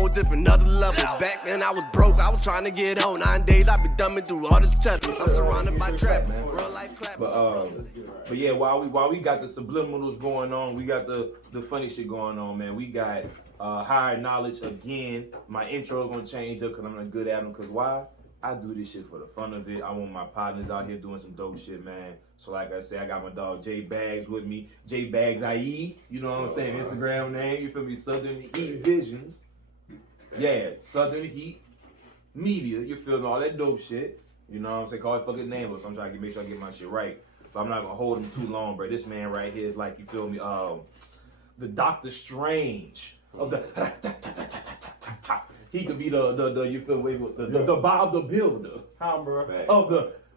whole different other level. Back then I was broke, I was trying to get on. 9 days I be dumbing through all this cheddar. I'm surrounded by trappers, real life clappers. But yeah, while we got the subliminals going on, we got the funny shit going on, man. We got Hi-eR Nahledge again. My intro is gonna change up because I'm not good at them. Cause why? I do this shit for the fun of it. I want my partners out here doing some dope shit, man. So like I said, I got my dog J Bags with me. J Bags IE, you know what I'm saying? Instagram name, you feel me? Southern Heat Visions. Yeah, Southern Heat Media, you feel me? All that dope shit. You know what I'm saying? Call it fucking name, but I'm trying to make sure I get my shit right. So I'm not gonna hold him too long, bro. This man right here is like, you feel me? The Doctor Strange of the. He could be the you feel me? The Bob the Builder. How, bro?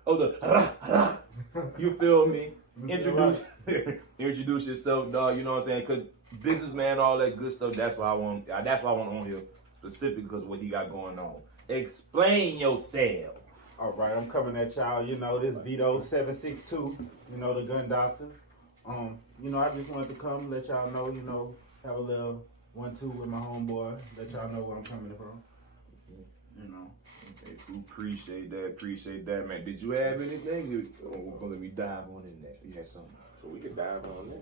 Of the you feel me? Introduce yourself, dog. You know what I'm saying? Cause businessman, all that good stuff. That's why I want on here specifically because what he got going on. Explain yourself. All right, I'm coming at y'all. You know, this Vito 762. You know, the gun doctor. You know, I just wanted to come let y'all know. You know, have a little 1-2 with my homeboy. Let y'all know where I'm coming from. You know. Okay, cool. Appreciate that, man. Did you have anything? Or let me dive on in there. You had something? So we could dive on in.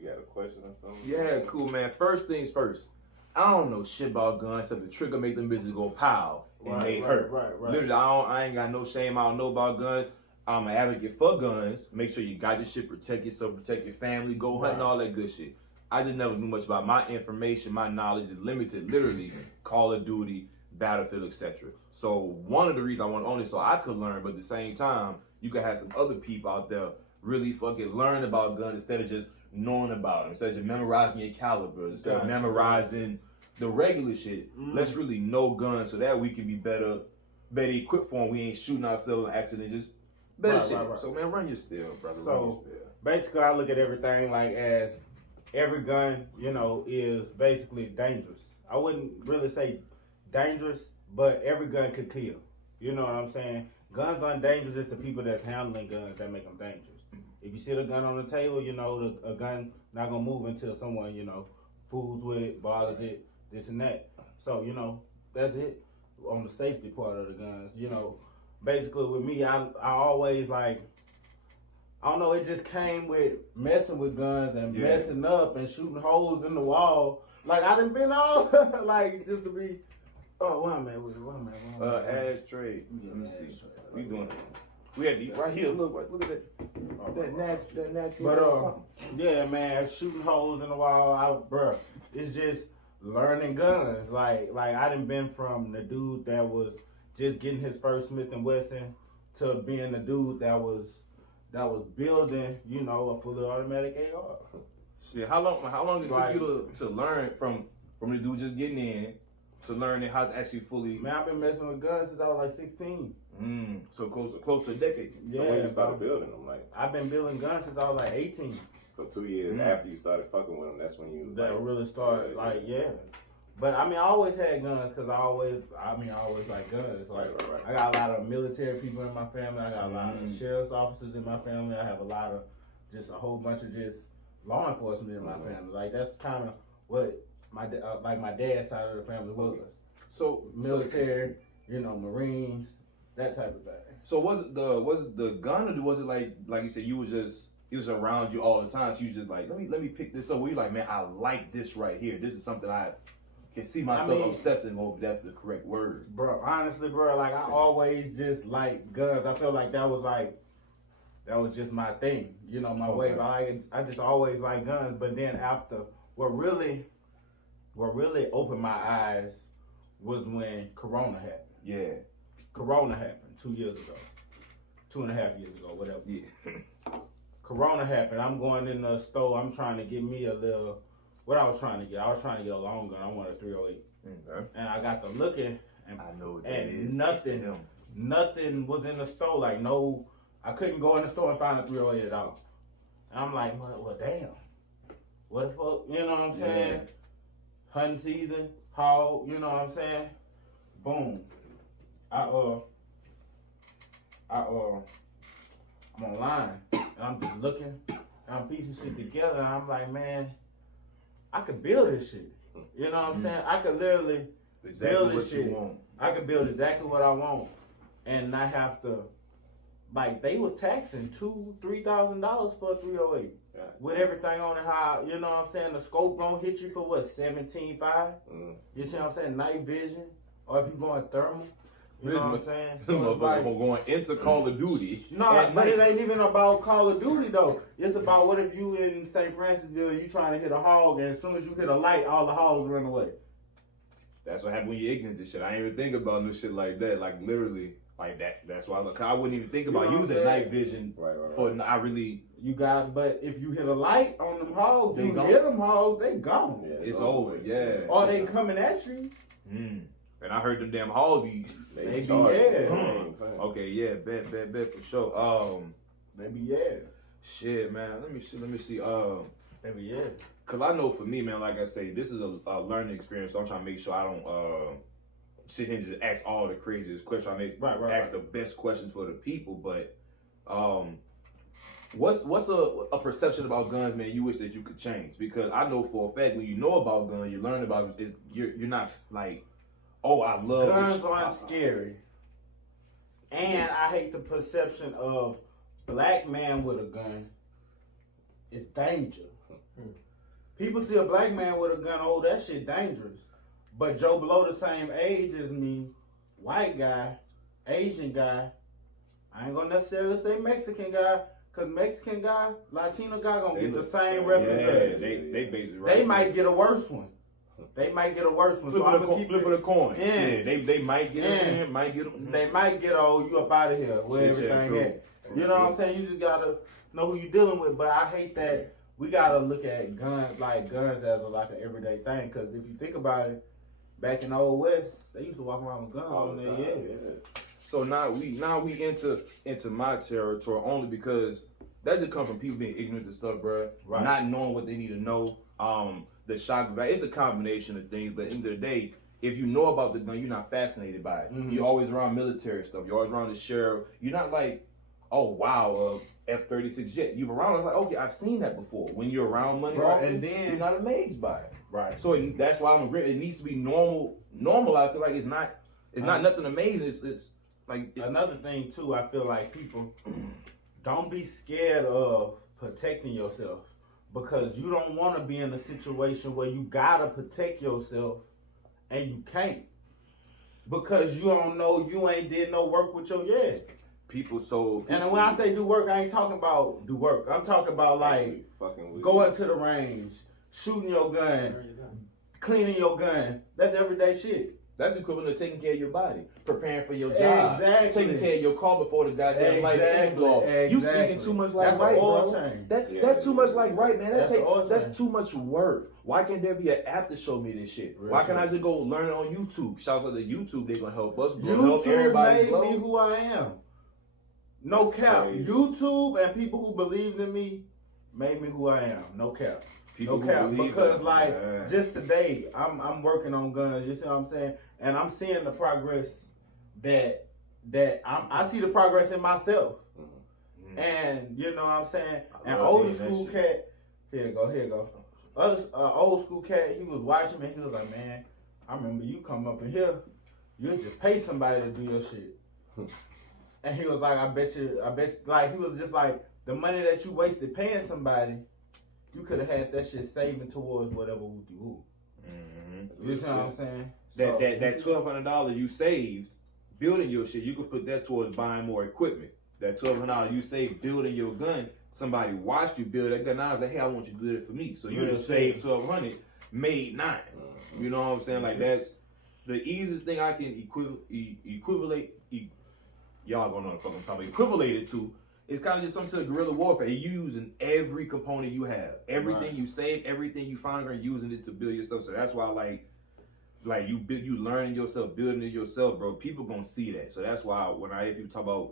You got a question or something? Yeah, cool, man. First things first. I don't know shit about guns except the trigger make them bitches go pow and they hurt. Right. Literally, I ain't got no shame. I don't know about guns. I'm an advocate for guns. Make sure you got your shit. Protect yourself. Protect your family. Go hunting. All that good shit. I just never knew much about my information. My knowledge is limited. Literally, Call of Duty, Battlefield, etc. So one of the reasons I want to own it so I could learn, but at the same time, you could have some other people out there really fucking learn about guns instead of just knowing about them. Instead of just memorizing your caliber, instead of memorizing the regular shit. Let's really know guns so that we can be better equipped for them. We ain't shooting ourselves in accident, just better shit. Right. So man, run your spiel, brother. So basically, I look at everything like as every gun, you know, is basically dangerous. I wouldn't really say dangerous, but every gun could kill. You know what I'm saying? Guns aren't dangerous. It's the people that's handling guns that make them dangerous. If you see a gun on the table, you know, a gun not going to move until someone, you know, fools with it, bothers it, this and that. So, you know, that's it on the safety part of the guns. You know, basically with me, I always like, I don't know, it just came with messing with guns and messing up and shooting holes in the wall. Like, I done been all, like, just to be, one man. Ashtray. Let me see. We doing it. We had to right here. Look at that. That natural. But yeah, man, shooting holes in the wall. Bruh, it's just learning guns. Like I done been from the dude that was just getting his first Smith & Wesson to being the dude that was building, you know, a fully automatic AR. Shit, how long did it take you to learn from the dude just getting in to learning how to actually fully? Man, I've been messing with guns since I was like 16. So close to a decade. So when you started building them, like I've been building guns since I was like 18. So 2 years after you started fucking with them, that's when you really started But I mean, I always had guns because I always like guns. Like I got a lot of military people in my family. I got a lot of sheriff's officers in my family. I have a whole bunch of just law enforcement in my family. Like that's kind of what my dad's side of the family was. So military, you know, Marines, that type of thing. So was it the gun, or was it like you said it was around you all the time? So you was just like, let me pick this up. Were you like, man, I like this right here. This is something I can see myself obsessing over. That's the correct word, bro. Honestly, bro, like I always just like guns. I feel like that was just my thing, you know, my way. But I just always like guns. But then after, what really opened my eyes was when Corona happened. Yeah. Corona happened 2 years ago. 2.5 years ago, whatever. Yeah. Corona happened. I'm going in the store. I'm trying to get me a little, what I was trying to get. I was trying to get a long gun. I wanted a 308. Okay. And I got to looking, and I know what that and is. nothing was in the store. Like no, I couldn't go in the store and find a 308 at all. And I'm like, well damn. What the fuck? You know what I'm saying? Hunting season, hog, you know what I'm saying? Boom. I'm online and I'm just looking and I'm piecing shit together and I'm like, man, I could build this shit. You know what I'm saying? I could literally Exactly build what this you shit. want. I can build exactly what I want and not have to. Like they was taxing $2,000-$3,000 for a 308 with everything on it. How you know what I'm saying? The scope gonna hit you for what 17.5. You see what I'm saying? Night vision, or if you going thermal. You know what I'm saying? So it's like, going into Call of Duty. no, but it ain't even about Call of Duty though. It's about what if you in St. Francisville, you trying to hit a hog, and as soon as you hit a light, all the hogs run away. That's what happened when you're ignorant to shit. I ain't even think about no shit like that. Like literally, like that. That's why I wouldn't even think about using night vision for. I really. You got, but if you hit a light on them hogs, They you gone. hit them hogs, they gone. Yeah, It's over. Yeah. Or they coming at you. And I heard them damn hogs. Maybe charge. yeah. Okay, yeah, bet for sure. Maybe yeah. Shit, man. Let me see. Maybe yeah. Cause I know for me, man, like I say, this is a learning experience. So I'm trying to make sure I don't sit here and just ask all the craziest questions. I make ask the best questions for the people. But what's a perception about guns, man, you wish that you could change? Because I know for a fact when you know about guns, you learn about it, you're not like, oh, I love guns aren't scary. And I hate the perception of black man with a gun. It's danger. People see a black man with a gun, oh, that shit dangerous. But Joe below the same age as me, white guy, Asian guy, I ain't gonna necessarily say Mexican guy, cause Mexican guy, Latino guy gonna get the same representatives. They basically right. They might get a worse one. They might get a worse one. Flip So I'm gonna of the coin. Yeah. They might get them. Might get them. They might get you up out of here where everything at. You know what I'm saying? You just gotta know who you're dealing with. But I hate that we gotta look at guns as like an everyday thing. Cause if you think about it, back in the old West, they used to walk around with guns on their head. So now we into my territory only because that just comes from people being ignorant to stuff, bro. Right. Not knowing what they need to know. The shock value. It's a combination of things, but at the end of the day, if you know about the gun, you're not fascinated by it. You're always around military stuff. You're always around the sheriff. You're not like, oh wow, F-36 jet. You're around like, okay, I've seen that before. When you're around money, And then you're not amazed by it. right. So that's why it needs to be normal. I feel like it's not nothing amazing. It's like Another thing too, I feel like people don't be scared of protecting yourself because you don't want to be in a situation where you gotta protect yourself and you can't because you don't know, you ain't did no work with your people. So and when I say do work, I ain't talking about do work. I'm talking about like going to the range, shooting your gun, cleaning your gun. That's everyday shit. That's equivalent to taking care of your body, preparing for your job, Exactly. taking care of your car before the goddamn light and blow. You speaking too much like That's right, an oil bro. change. That's too much like right, man. That's That's too much work. Why can't there be an app to show me this shit? Why can't I just go learn it on YouTube? Shouts out to YouTube, they gonna help us grow, help everybody made grow. me who I am. No cap. crazy. YouTube and people who believed in me made me who I am. No cap. People No who cap. believe Because in- like yeah. just today, I'm working on guns. You see what I'm saying? And I'm seeing the progress that I see the progress in myself. And you know what I'm saying? And older school cat, here you go. Other old school cat, he was watching me. He was like, man, I remember you come up in here, you just pay somebody to do your shit. And he was like, I bet you, like he was just like, the money that you wasted paying somebody, you could have had that shit saving towards whatever woo. You see what I'm saying? That $1,200 you saved building your shit, you could put that towards buying more equipment. That $1,200 you saved building your gun, somebody watched you build that gun. Now it's like, hey, I want you to do that for me. So you just saved $1,200, made $9. You know what I'm saying? Like that's the easiest thing I can equivalent. Y'all gonna know what I'm talking about. Equivalent it to. It's kind of just something to guerrilla warfare. You're using every component you have, everything you save, everything you find, and using it to build your stuff. So that's why, like you learning yourself, building it yourself, bro. People gonna see that. So that's why when I hear people talk about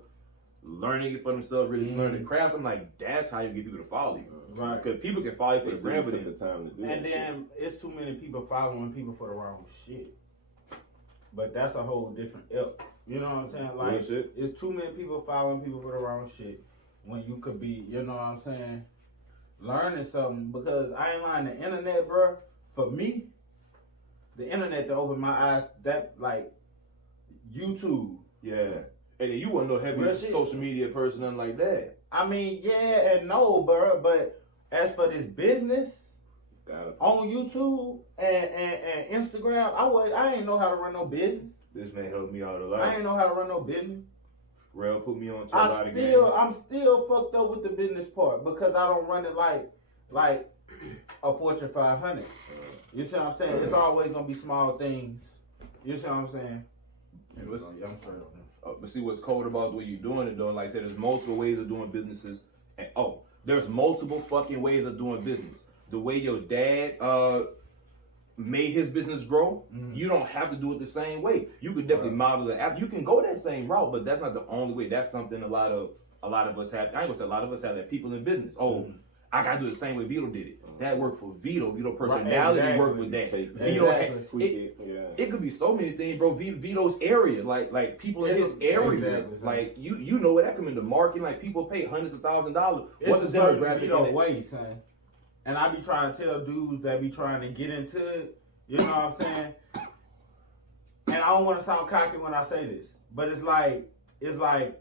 learning it for themselves, really learning the craft, I'm like, that's how you get people to follow you, Right. Because people can follow you for the brand, but took the time to do And that then it's too many people following people for the wrong shit. But that's a whole different ilk. You know what I'm saying? Like, Real shit. it's too many people following people for the wrong shit when you could be, you know what I'm saying, learning something. Because I ain't lying, the internet, bro, for me, the internet that opened my eyes. That like YouTube. Yeah. And then you wasn't no heavy Real shit. social media person, nothing like that. I mean, yeah and no, bro. But as for this business on YouTube and Instagram, I ain't know how to run no business. This man helped me out a lot. I ain't know how to run no business. Rel put me on to a lot of games. I'm still fucked up with the business part because I don't run it like a Fortune 500. You see what I'm saying? It's always gonna be small things. You see what I'm saying? And what's, I'm straight up. but see what's cold about the way you're doing it though, like I said, there's multiple ways of doing businesses. And there's multiple fucking ways of doing business. The way your dad made his business grow, you don't have to do it the same way. You could definitely model it after. You can go that same route, but that's not the only way. That's something a lot of us have. I ain't gonna say a lot of us have that people in business. I gotta do it the same way Vito did it. That worked for Vito. Vito personality worked with that. Vito it could be so many things, bro. Vito's area, like people in his area, like you know where that come into marketing. Like people pay hundreds of $1,000s. What's the demographic? Vito way, son. And I be trying to tell dudes that be trying to get into it. You know what I'm saying? And I don't want to sound cocky when I say this, but it's like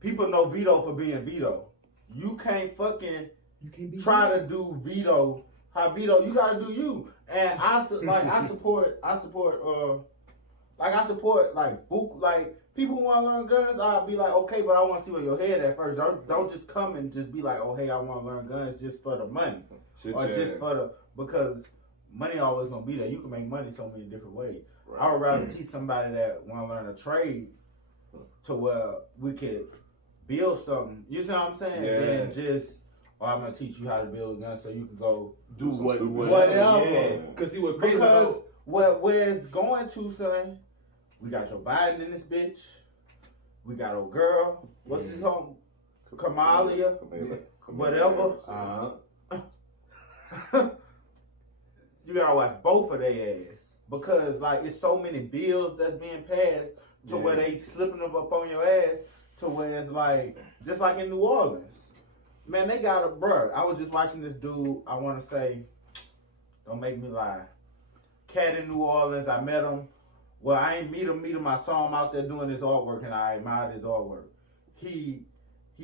people know Vito for being Vito. You can't fucking try to do Vito how Vito. You gotta do you. And I support people who want to learn guns. I'll be like, okay, but I want to see where your head at first. Don't just come and just be like, oh hey, I want to learn guns just for the money just for the because money always gonna be there. You can make money so many different ways. Right. I would rather teach somebody that want to learn a trade to where we could build something. You see what I'm saying? Yeah. Than just, I'm gonna teach you how to build a gun so you can go do whatever. Yeah. Cause see what crazy about where it's going to, son. We got Joe Biden in this bitch. We got old girl. What's his home? Kamalia. Whatever. You gotta watch both of their ass because like it's so many bills that's being passed to where they slipping them up on your ass to where it's like just like in New Orleans. Man, they got a bruh. I was just watching this dude. I want to say, don't make me lie. Cat in New Orleans. I met him. Well, I ain't meet him. I saw him out there doing his artwork, and I admired his artwork. He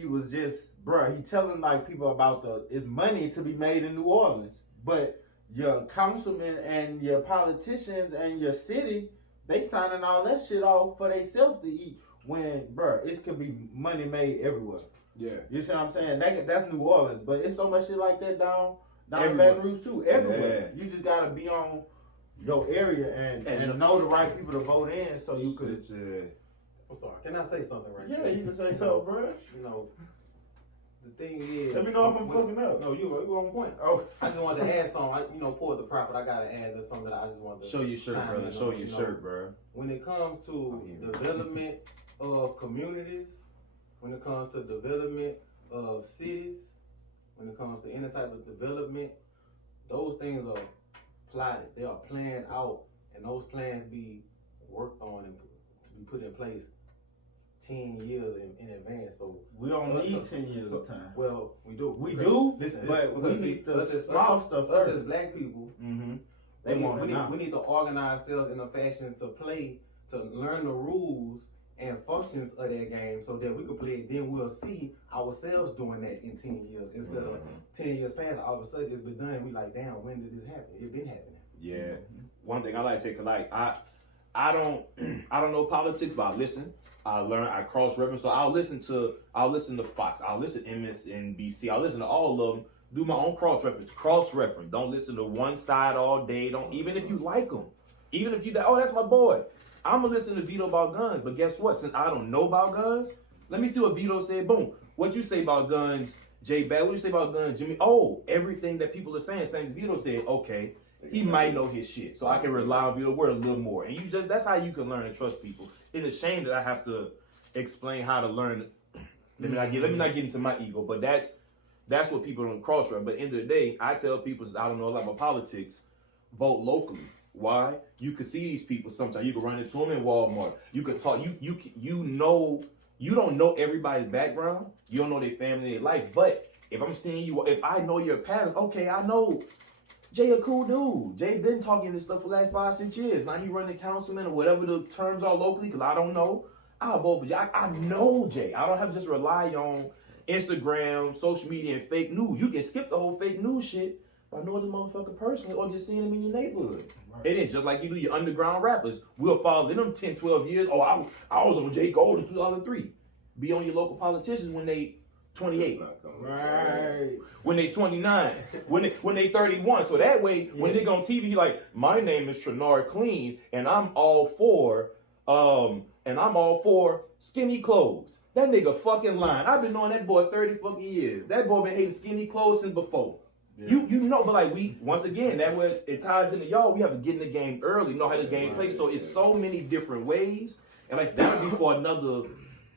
was just, bruh. He telling like people about it's money to be made in New Orleans, but your councilmen and your politicians and your city, they signing all that shit off for themselves to eat. When, bruh, it could be money made everywhere. Yeah, you see what I'm saying? That's New Orleans, but it's so much shit like that down in Baton Rouge too. Everywhere, you just gotta be on your area and know the right people to vote in, so you could. I'm sorry. Can I say something right Yeah, there? you can say so, bro. You know, the thing is. Let me know if I'm fucking up. No, you on point. Oh, I just wanted to add something. Pour the profit. I gotta add this something that I just wanted to show your shirt, brother. Show your shirt, bro. When it comes to development of communities, when it comes to development of cities, when it comes to any type of development, those things are plotted. They are planned out, and those plans be worked on and to be put in place 10 years in advance. So we don't need 10 years of time. Well, we do. We do, listen, but we need the small stuff first. Us as black people, we need to organize ourselves in a fashion to learn the rules and functions of that game so that we can play it. Then we'll see ourselves doing that in 10 years. Instead of 10 years past, all of a sudden it's been done and we like, damn, when did this happen? It been happening. Yeah. One thing I like to say, cause like I don't know politics, but I listen. I learn, I cross-reference. So I'll listen to Fox, I'll listen to MSNBC, I'll listen to all of them, do my own cross-reference. Don't listen to one side all day. Don't, even if you like them. Even if you think, oh, that's my boy. I'm gonna listen to Vito about guns, but guess what? Since I don't know about guns, let me see what Vito said. Boom. What you say about guns, Jay Bad? What you say about guns, Jimmy? Oh, everything that people are saying, same Vito said. Okay, he might know his shit, so I can rely on Vito word a little more. And that's how you can learn and trust people. It's a shame that I have to explain how to learn. Let me not get into my ego, but that's what people don't cross-reference. But at the end of the day, I tell people, I don't know a lot about politics, vote locally. Why? You can see these people sometimes. You can run into them in Walmart. You can talk. You know. You don't know everybody's background. You don't know their family, their life. But if I'm seeing you, if I know your pattern, okay, I know Jay a cool dude. Jay been talking this stuff for the last 5-6 years. Now he running councilman or whatever the terms are locally, because I don't know. I'll vote for Jay. I know Jay. I don't have to just rely on Instagram, social media, and fake news. You can skip the whole fake news shit by knowing the motherfucker personally or just seeing him in your neighborhood. Right. It is just like you do your underground rappers. We'll follow them 10, 12 years. Oh, I was on J. Cole in 2003. Be on your local politicians when they 28. Right. When they 29. when they 31. So that way, when they go on TV, like, my name is Trenard Clean, and I'm all for skinny clothes. That nigga fucking lying. I've been knowing that boy 30 fucking years. That boy been hating skinny clothes since before. Yeah. You know, but like once again, that way it ties into y'all. We have to get in the game early, know how the game plays. So it's so many different ways. And like that would be for another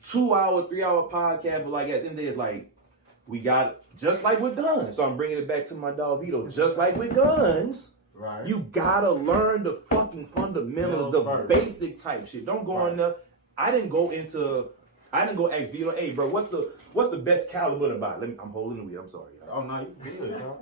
2-hour, 3-hour podcast. But like at the end of the day, it's like we got just like with guns. So I'm bringing it back to my dog Vito. Just like with guns, right? You gotta learn the fucking fundamentals, the basic type shit. Don't go on there. I didn't go ask Vito, hey bro, what's the best caliber to buy? I'm holding the weed. I'm sorry. Oh no, you good, bro.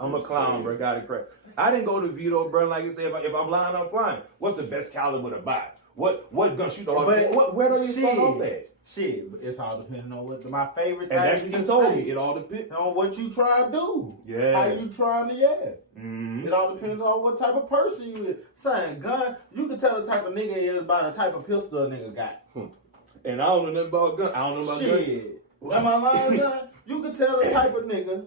I'm a clown, bro. Got it correct. I didn't go to Vito, bro. Like you said, if I'm lying, I'm flying. What's the best caliber to buy? What gun shoot the hardest? Where do you start off at? Shit, it's all depending on what my favorite thing. And that's what you told me. It all depends on what you try to do. Yeah. How you trying to It all depends on what type of person you is. Saying gun, you can tell the type of nigga he is by the type of pistol a nigga got. And I don't know nothing about gun. I don't know about shit. Am I lying, son? You can tell the type of nigga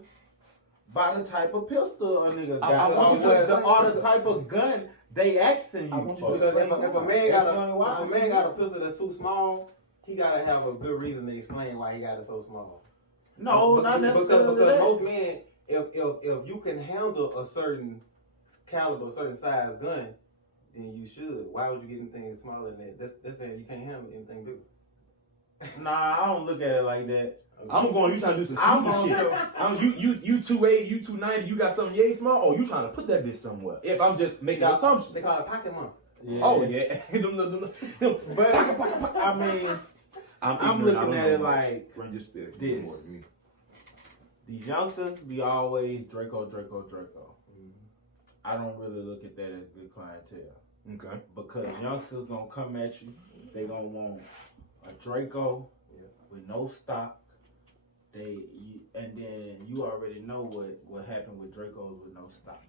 by the type of pistol a nigga got. I want you to or the type of gun they asking you for. Because if a man got a pistol that's too small, he gotta have a good reason to explain why he got it so small. No, not necessarily. Because most men, if you can handle a certain caliber, a certain size gun, then you should. Why would you get anything smaller than that? That's saying you can't handle anything big. Nah, I don't look at it like that. I'm going, you trying to do some sneaky shit. You 280, you 290, you got something yay small, or you trying to put that bitch somewhere. If I'm just making assumptions. They call it pocket monster. Yeah. Oh, yeah. But, I mean, I'm looking at it like this. These youngsters be always Draco. I don't really look at that as good clientele. Okay. Because youngsters gonna come at you, they gonna want a Draco with no stock. And then you already know what happened with Dracos with no stock.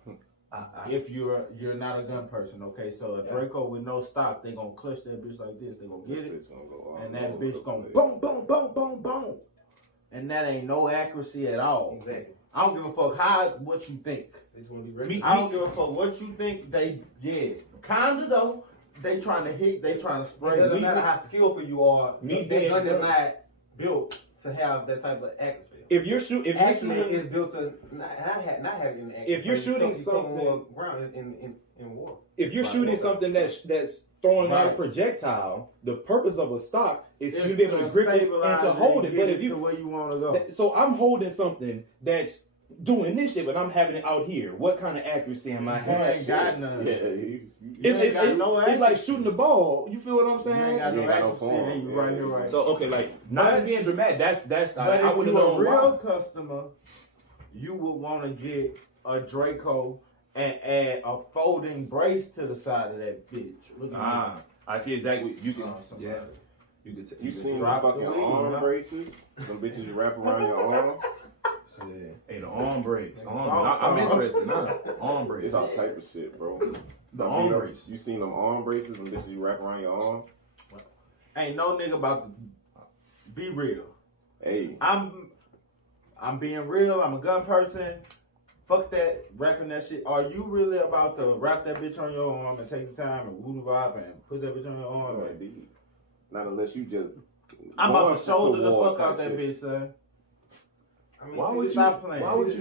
If you're not a gun person, okay, so a Draco with no stock, they gonna clutch that bitch like this. They gonna get it, and that bitch gonna boom, boom, boom, boom, boom, and that ain't no accuracy at all. Exactly. I don't give a fuck what you think. They just want to be ready. I don't give a fuck what you think. Kinda though. They trying to hit. They trying to spray. It doesn't matter how skillful you are. The gun is not built to have that type of accuracy. If you're shooting, it's built to not have any accuracy. If you're shooting something ground in war. If you're shooting something that's throwing out a projectile, the purpose of a stock is for you to be able to grip it and to hold it. But if you where you want to go, so I'm holding something that's doing this shit, but I'm having it out here. What kind of accuracy am I having? You ain't got none. It's like shooting the ball. You feel what I'm saying? You ain't got no accuracy. You right here, right. So okay, like not being dramatic. That's. But I if would have you're known a real why. customer, you would want to get a Draco and add a folding brace to the side of that bitch. Look at me. I see exactly. You can. Yeah. You seen the fucking arm braces? Them bitches you wrap around your arm. Hey, the arm brace. I'm interested now. Arm brace. It's all type of shit, bro. The arm brace. You seen them arm braces? Them bitches you wrap around your arm? Ain't no nigga about to be real. Hey. I'm being real. I'm a gun person. Fuck that, wrapping that shit. Are you really about to wrap that bitch on your arm and take the time and woo bop and put that bitch on your arm? No, not unless you just. I'm about to shoulder the fuck out that bitch, son. I mean, why would you stop playing? Why would you?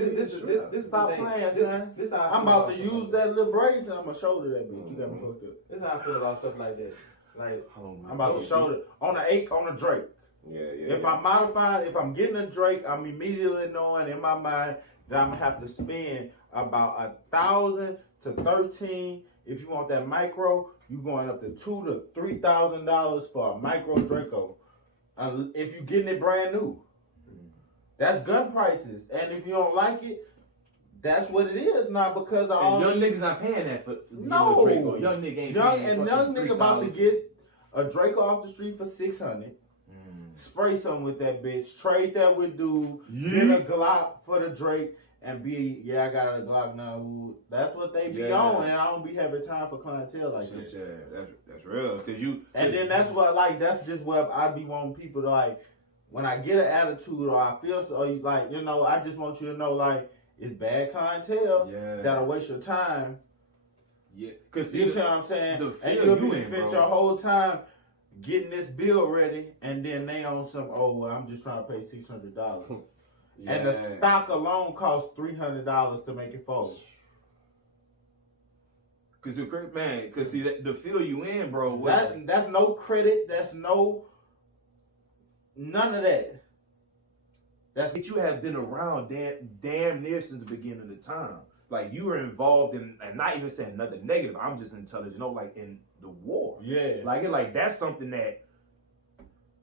This stop playing, son. I'm about to use that little brace and I'm gonna shoulder that bitch. You got me fucked up. This is how I feel about stuff like that. Like I'm about to shoulder on a Drake. Yeah. If I'm modified, if I'm getting a Drake, I'm immediately knowing in my mind that I'm gonna have to spend about $1,000 to $1,300. If you want that micro, you going up to $2,000 to $3,000 for a micro Draco. If you getting it brand new. That's gun prices. And if you don't like it, that's what it is now because of all young niggas not paying that for no Draco. Young nigga ain't paying. Young nigga about to get a Draco off the street for $600. Spray something with that bitch. Trade that with dude. Get a Glock for the Drake. And I got a Glock now. That's what they be on, and I don't be having time for clientele like that. Yeah, that's real. And then that's what, like, that's just what I be wanting people to, like, when I get an attitude or I feel so, like, you know, I just want you to know, like, it's bad clientele that'll waste your time. Yeah, cause you see what I'm saying? And you'll be spend your whole time getting this bill ready, and then they on some. Oh, well, I'm just trying to pay $600, and the stock alone costs $300 to make it fold. Cause man, cause see the feel you in, bro. That's no credit. That's none of that. That's what you have been around damn near since the beginning of the time. Like you were involved in, and not even saying nothing negative. I'm just intelligent, you know, like in the war. Yeah. Like that's something that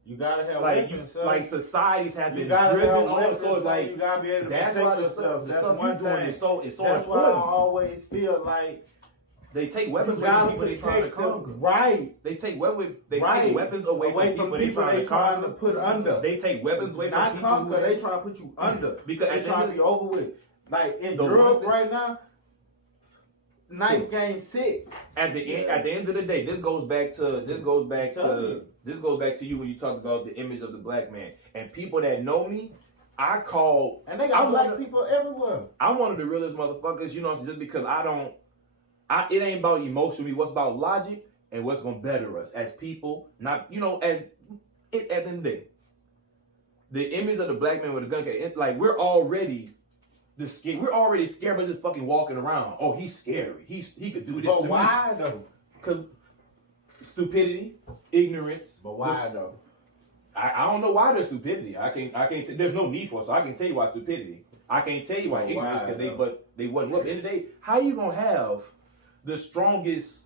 you gotta have like weapons, like societies have been driven on. So it's like you gotta be able to that's protect why yourself. the That's stuff one you're doing thing. is so That's important. why I always feel like they take weapons you away gotta from people they trying to conquer. Right. They take weapons away from people they trying to put under. They take weapons away from people. Not conquer. They trying to put you under. Because they trying to be over with. Like in Europe right now, knife game sick. At the end of the day, this goes back to you when you talk about the image of the black man. And people that know me, and they got black people everywhere. I'm one of the realest motherfuckers, you know, just because it ain't about emotion, what's about logic and what's gonna better us as people, not, you know, at the end of the day. The image of the black man with a gun, like we're already scared by just fucking walking around. Oh, he's scary. He could do this to me. But why though? Cause stupidity, ignorance. But why though? I don't know why there's stupidity. I can't. There's no need for it, so I can tell you why stupidity. I can't tell you why ignorance. They wasn't. Look, at the end of the day, how you gonna have the strongest?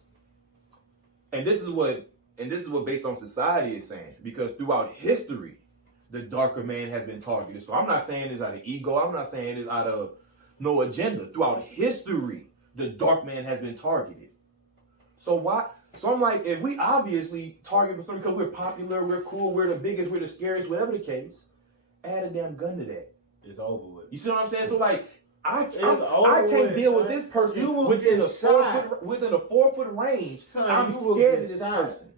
And this is what based on society is saying, because throughout history, the darker man has been targeted. So I'm not saying this out of ego. I'm not saying this out of no agenda. Throughout history, the dark man has been targeted. So why? So I'm like, if we obviously target for something because we're popular, we're cool, we're the biggest, we're the scariest, whatever the case, add a damn gun to that. It's over with. You see what I'm saying? So like, I can't deal with this person within a 4 foot range. Son, I'm scared of this person.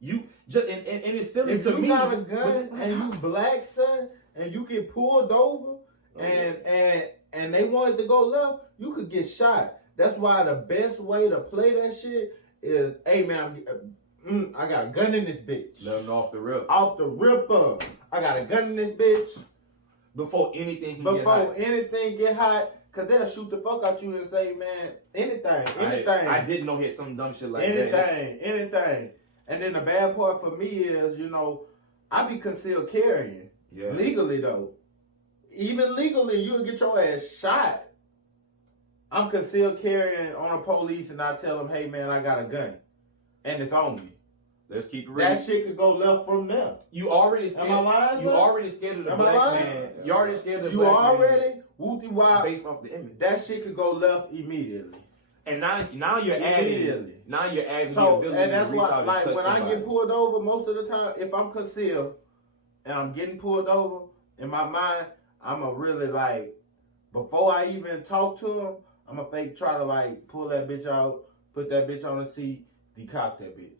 You just and it's silly to me. If you got a gun and you black, son, and you get pulled over, and they wanted to go left, you could get shot. That's why the best way to play that shit is, hey man, I got a gun in this bitch. Let them know off the rip. Off the ripper. I got a gun in this bitch. Before anything get hot, cause they'll shoot the fuck out you and say, man, anything. I didn't know he had some dumb shit like that. Anything. And then the bad part for me is, you know, I be concealed carrying. Yeah. Legally though. Even legally, you'll get your ass shot. I'm concealed carrying on a police and I tell them, hey man, I got a gun. And it's on me. Let's keep it real. That shit could go left from there. You already scared. Am I lying? You already scared of the black man. You already scared of the black man. You already whoopty wop. Based off the image. That shit could go left immediately. And now you're adding. Now you're adding so, the ability and that's to reach why, out like, and touch when somebody. I get pulled over, most of the time, if I'm concealed and I'm getting pulled over, in my mind, I'ma really like, before I even talk to him, I'ma try to like pull that bitch out, put that bitch on the seat, decock that bitch.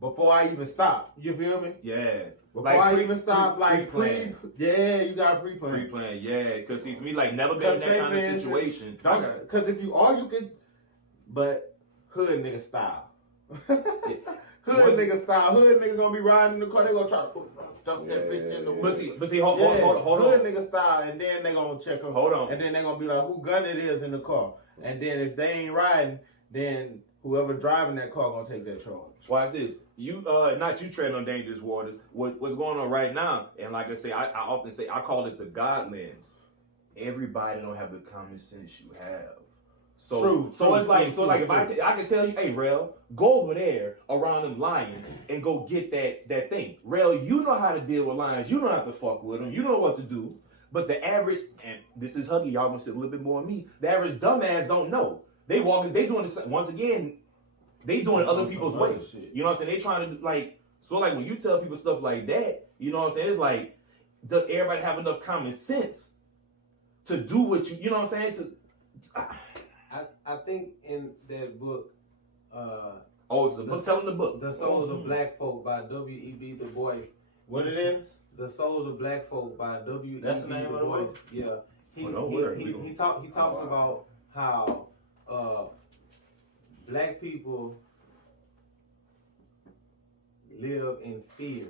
Before I even stop. You feel me? Yeah. Before like I even stop, pre-plan. You got pre-plan. Pre-plan, yeah. Because see, for me, like, never been in that kind of situation. Because if you are, you can, but hood nigga style. Hood nigga style. Hood nigga gonna be riding in the car, they gonna try to stuff that bitch in the woods. But see, hold on. Hood nigga style, and then they gonna check them. Hold on. And then they gonna be like, who gun it is in the car. And then if they ain't riding, then whoever driving that car gonna take that charge. Watch this. You not you treading on dangerous waters. What's going on right now? And like I say, I often say I call it the God lens. Everybody don't have the common sense you have. So it's like if I can tell you, hey Rel, go over there around them lions and go get that thing. Rel, you know how to deal with lions. You don't have to fuck with them. You know what to do. But the average, and this is Huggy, y'all gonna say a little bit more on me. The average dumbass don't know. They walking, they doing this once again. They doing other people's way. You know what I'm saying? They trying to so like when you tell people stuff like that, you know what I'm saying? It's like, does everybody have enough common sense to do what you know what I'm saying? I think in that book, it's a book. Tell them the book. The Souls of Black Folk by W.E.B. Du Bois. What it is? The Souls of Black Folk by W.E.B. That's the name Du of the Bois. book? Yeah. He talks wow. about how black people live in fear.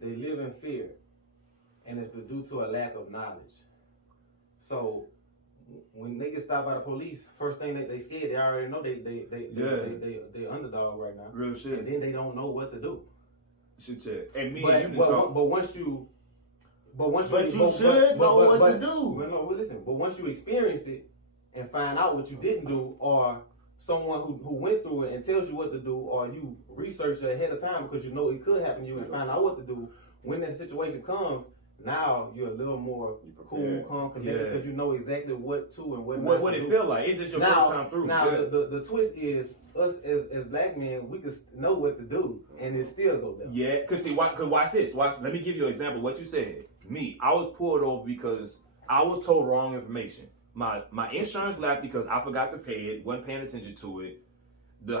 They live in fear, and it's due to a lack of knowledge. So when niggas stop by the police, first thing they scared, they already know they underdog right now. Real shit. And then they don't know what to do. Shit, check. And me But and you talk. once you know what to do. Listen. But once you experience it and find out what you didn't do, or someone who went through it and tells you what to do, or you research it ahead of time because you know it could happen to you and find out what to do, when that situation comes, now you're a little more cool, calm, collected, because you know exactly what to and what it do. feel like. It's just your first time through. Now the twist is us as black men, we could know what to do and it still go down. Yeah, cause watch this. Let me give you an example. What you said. Me, I was pulled over because I was told wrong information. My insurance lapsed because I forgot to pay it, wasn't paying attention to it.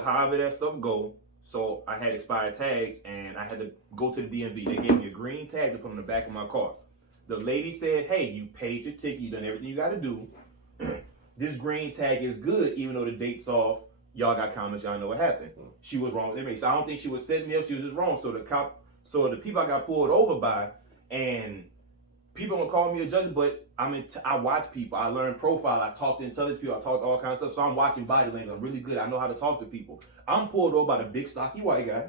However that stuff go. So I had expired tags and I had to go to the DMV. They gave me a green tag to put on the back of my car. The lady said, hey, you paid your ticket, you done everything you gotta do. This green tag is good, even though the date's off. Y'all got comments, y'all know what happened. She was wrong with everything. So I don't think she was setting me up, she was just wrong. So the people I got pulled over by, and people gonna call me a judge, but I watch people, I learn profile, I talk to intelligent people, I talk all kinds of stuff. So I'm watching body language, I'm really good, I know how to talk to people. I'm pulled over by the big stocky white guy,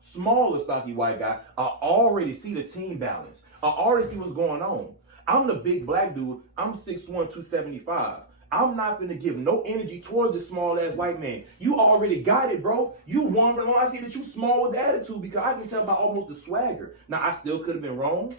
smaller stocky white guy. I already see the team balance. I already see what's going on. I'm the big black dude, I'm 6'1", 275. I'm not gonna give no energy toward this small ass white man. You already got it, bro. You won from I see that you small with the attitude because I can tell by almost the swagger. Now I still could have been wrong.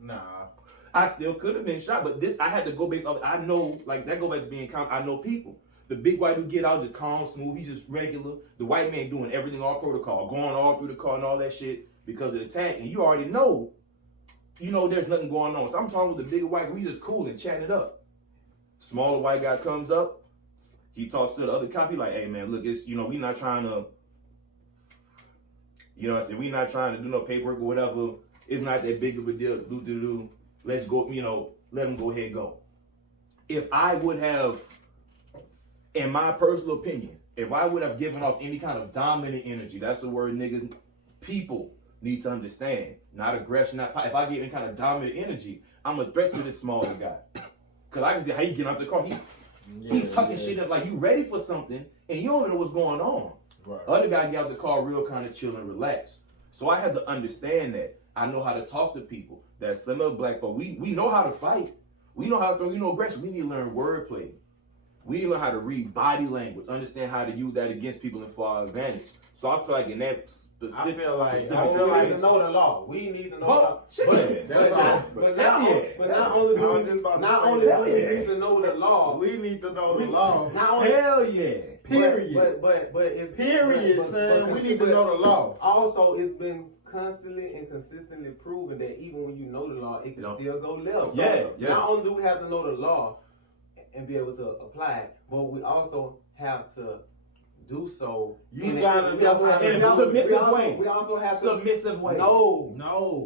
Nah. I still could have been shot, but this I had to go based off. I know, like that go back to being calm. I know people. The big white dude get out just calm, smooth. He's just regular. The white man doing everything all protocol, going all through the car and all that shit because of the tag. And you already know, there's nothing going on. So I'm talking with the bigger white guy. We just cool and chatting it up. Smaller white guy comes up. He talks to the other cop. He like, hey man, look, it's we not trying to, we not trying to do no paperwork or whatever. It's not that big of a deal. Let's go, let him go ahead and go. If I would have, in my personal opinion, if I would have given off any kind of dominant energy, that's the word niggas, people need to understand. Not aggression, if I get any kind of dominant energy, I'm a threat to this smaller guy. Cause I can see how he get out the car. He's tucking shit up like you ready for something and you don't even know what's going on. Right. Other guy get out the car real kind of chill and relaxed. So I had to understand that. I know how to talk to people. That some of black folk, we know how to fight. We know how to throw, aggression. We need to learn wordplay. We need to learn how to read body language, understand how to use that against people and for our advantage. So I feel like in that specific, we need to know the law. We need to know the law. But not only do we need to know the law, we need to know the law. Hell yeah. Period. But it's son. We need to know the law. Also, it's been constantly and consistently proven that even when you know the law, it can still go left. So not only do we have to know the law and be able to apply it, but we also have to do so in a submissive way. We also have to submissive way. No,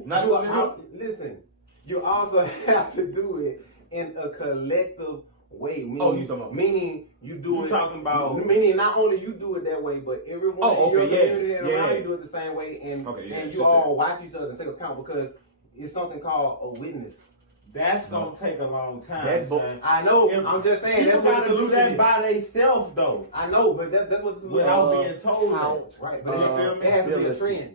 not submissive. Listen, you also have to do it in a collective way. Meaning you do it. Talking about meaning not only you do it that way, but everyone in your community and around you do it the same way, and you all watch each other and take account because it's something called a witness. That's gonna take a long time. I know. I'm just saying that's what the do solution that is. by themselves though. I know, but that's what the solution is. Without being told. Right. But you feel me? It has to be a trend.